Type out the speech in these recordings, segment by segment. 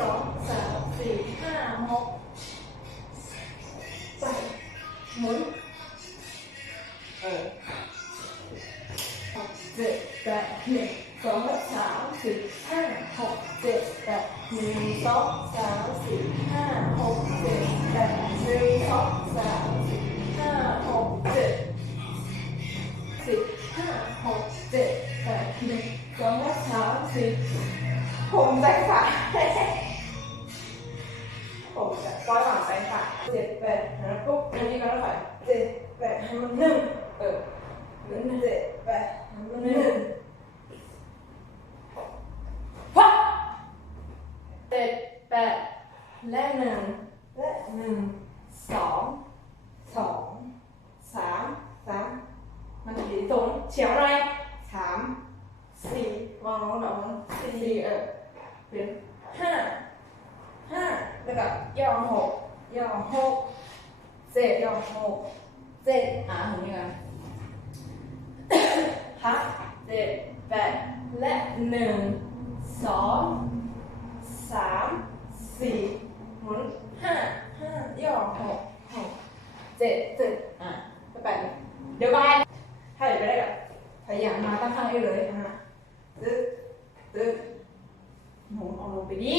สองสามสี่ห้าหกไปหมุนเออหกเจ็ดแปดหนึ่งสองสามสี่ห้าหกเจ็ดแปดหนึ่งสองสามสี่ห้าหกเจ็ดแปดหนึ่งสองสามสี่ห้าหกเจ็ดสิบห้าหกเจ็ดแปดหนึ่งสองสามสี่ผมใจขาด เจ็ดแปดแล้วปุ๊บอันนี้ก็แล้วค่ะเจ็ดแปดห้มันหนึ่งเออหนึ่งเจ็ดแปดห้มันหนึ่งว้าเจ็ดแปดและหนึ่งและหนึ่งสองสองสามสามมันอยู่ตรงเฉียวไรสามสี่วางลงหลังสี่เออเป็นห้าห้าแล้วก็ย่อหก ย่อหกเจ็ดย่อหกเจ็ดอ่าถึงนี้กันพักเจ็ดแปดและหนึ่งสองสามสี่หมุนห้าห้าย่อหกหกเจ็ดเจ็ดอะก็แปดเดี๋ยวไปถ้าเดี๋ยวไปได้กับพยายามมาตั้งข้างนี้เลยนะตึ๊ดตึ๊ดหมุนเอาลงไปดิ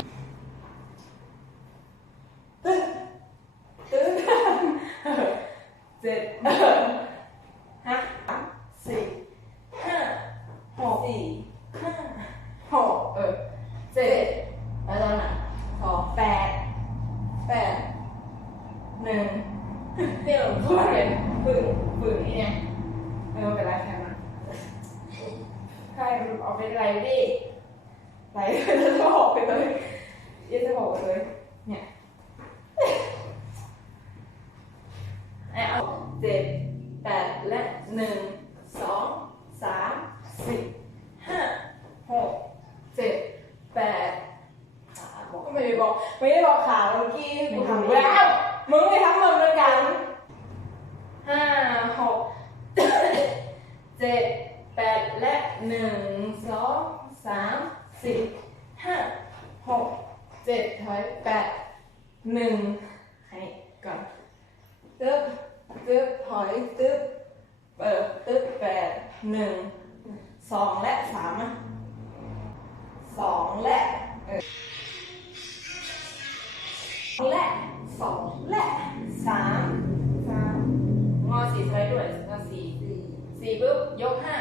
ตึ๊ดตึ๊ดเจ็ดห้าสามสี่ห้าหกสี่ห้าหกเออเจ็ดแล้วตอนไหนสองแปดแปด หนึ่งเดี๋ยวพูดเลยฝืนฝืนนี่ไงเออเป็นไรแค่นั้นใครออกไปไรดิไรจะหอกไปเลยยัจะหอกไปเลย เนี่ยเอาเจ็ดแปดและหนึ่งสองสามสี่ห้าหกเจ็ดแปดขาบอกก็ไม่ได้บอกไม่ได้บอกขาเมื่อกี้กูทำแล้วมึงไม่ทำเหมือนกัน ห้าหกเจ็ดแปดและหนึ่งสองสามสี่ห้าหกเจ็ดถอยแปดหนึ่งให้ก่อนตึ๊บตึ๊บถอยตึ๊บเปิดตึ๊บแปดหนึ่งสองและสามอะสองและเออและ สี่ปุ๊บยกห้า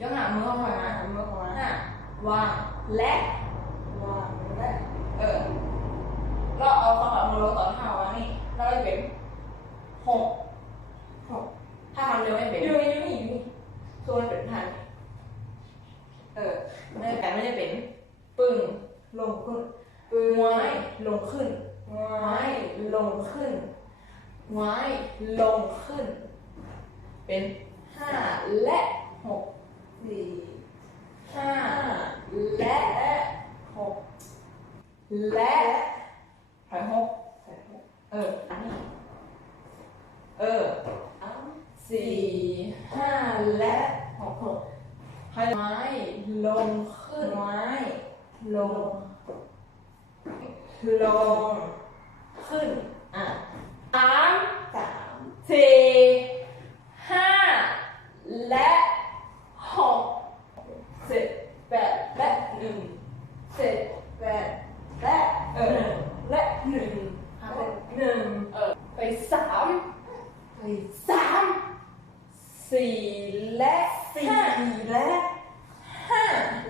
ยกห้ามือเข้าถอยมามือเข้ามาห้าวางและวางและเออเราเอาฝั่งหลังมือลงต่อเท้าวางนี่แล้วก็เป็นหกหกถ้าทำเร็วไม่เป็นอยู่นี่อยู่นี่อยู่นี่คือมันเป็นพันเออไม่แต่ไม่ได้เป็นปึ้งลงขึ้นปึ้งไว้ลงขึ้นไว้ลงขึ้นไว้ลงขึ้น เป็น ห้าและหกสี่ห้าและหกและถอยหกถอยหกเออเออสี่ห้าและหกหกไม้ลงขึ้นไม้ลงลงขึ้นอะสามสามสี่ห้าและหกเจ็ดแปดและหนึ่งเจ็ดแปดและเออและหนึ่งหนึ่งเออไปสาม ไปสาม สี่และห้าและห้า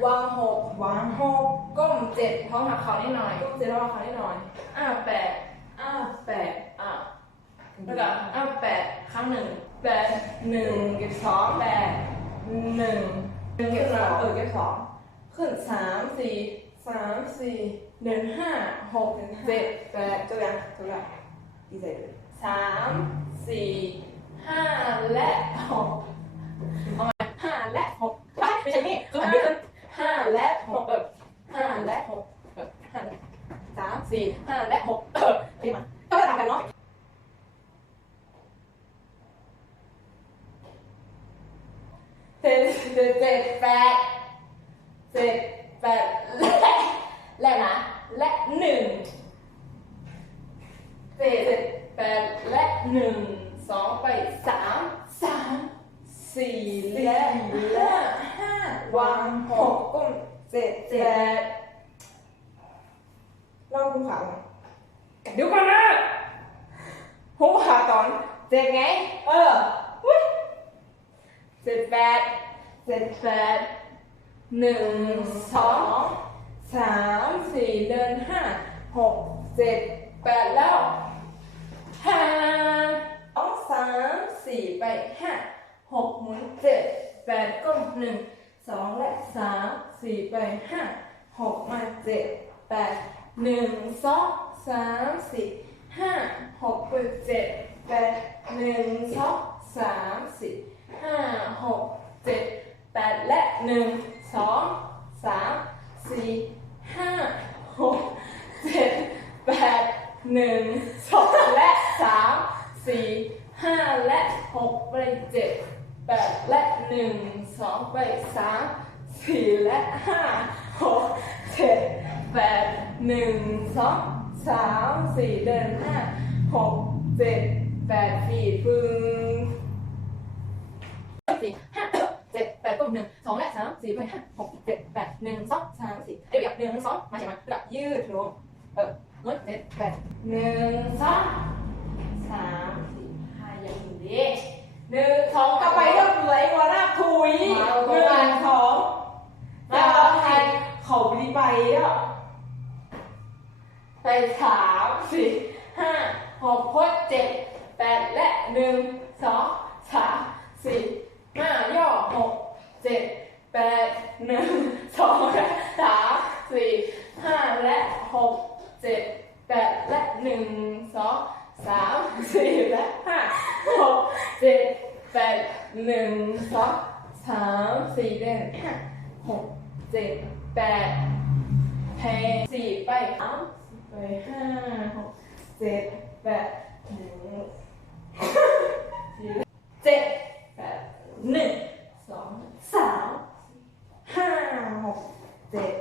วางหกวางหกก้มเจ็ดท้องหักเขานิดหน่อยก้มเจ็ดท้องหักเขานิดหน่อยอ้าแปดอ้าแปดอ้าแล้วก็อ้าแปดครั้งหนึ่งแปดหนึ่งเก็บสองแปดหนึ่งหนึ่งเก็บสองเออเก็บสองขึ้นสามสี่สามสี่หนึ่งห้าหกเจ็ดแปดจบยังจบแล้วดีใจด้วยสามสี่ ห้าและหกห้าและหกใช่ไม่ใช่นี่ตันนี้ห้าและหกห้าและหกห้าสามสี่ห้าและหกเออขึ้นมาก็จะตามกันเนาะเจ็ดเจ็ดแปดเจ็ดแปดและและนะ และหนึ่งเจ็ดแปดและหนึ่ง สองไปสามสามสี่และและห้าวางหกก้มเจ็ดเจ็ดลองคุณขาไงเดี๋ยวก่อนนะหูขาตอนเจ็ดไง เอออุ๊ยเจ็ดแปดเจ็ดแปดหนึ่งสองสามสี่เดินห้าหกเจ็ดแปดแล้วห้า สี่ไปห้าหกหมุนเจ็ดแปดก้มหนึ่งสองและสามสี่ไปห้าหกมาเจ็ดแปดหนึ่งสองสามสี่ห้าหกไปเจ็ดแปดหนึ่งสองสามสี่ห้าหกเจ็ดแปดและหนึ่งสองสามสี่ห้าหกเจ็ดแปดหนึ่งสองและสามสี่ห้าและหกไปเจ็ดแปดและหนึ่ง สองไปสามสี่และห้าหกเจ็ดแปดหนึ่งสองสามสี่เดินห้าหกเจ็ดแปดสี่ฟึงสี่ห้าเจ็ดแปดก้มหนึ่งสองและสามสี่ไปห้าหกเจ็ดแปดหนึ่งสองสามสี่เดี๋ยวอยากหนึ่งสองมาใช่ไหมกลับยืดลงเออเงินเจ็ดแปดหนึ่งสองสามสี่ห้าอย่างนี้ หนึ่งสองเอาไปเรื่องเหลือหัวหน้าคุยมาเอาหตัวนึ่ไปงสองมาเอาใครเขาบริไปอะไปสามสี่ห้าหกพดเจ็ดแปดและหนึ่งสองสามสี่ห้าย่อหกเจ็ดแปดหนึ่งสองและสามสี่ห้าและหกเจ็ดแปดและหนึ่งสองสามสี่และห้าหกเจ็ดแปด หนึ่งสองสามสี่เด่นห้หกเจ็ดแปดแพงสี่ไปสามไปห้าหกเจ็ดแปดหนึ่งเจ็ดแปดหนึ่งสองสามห้าหกเจ็ด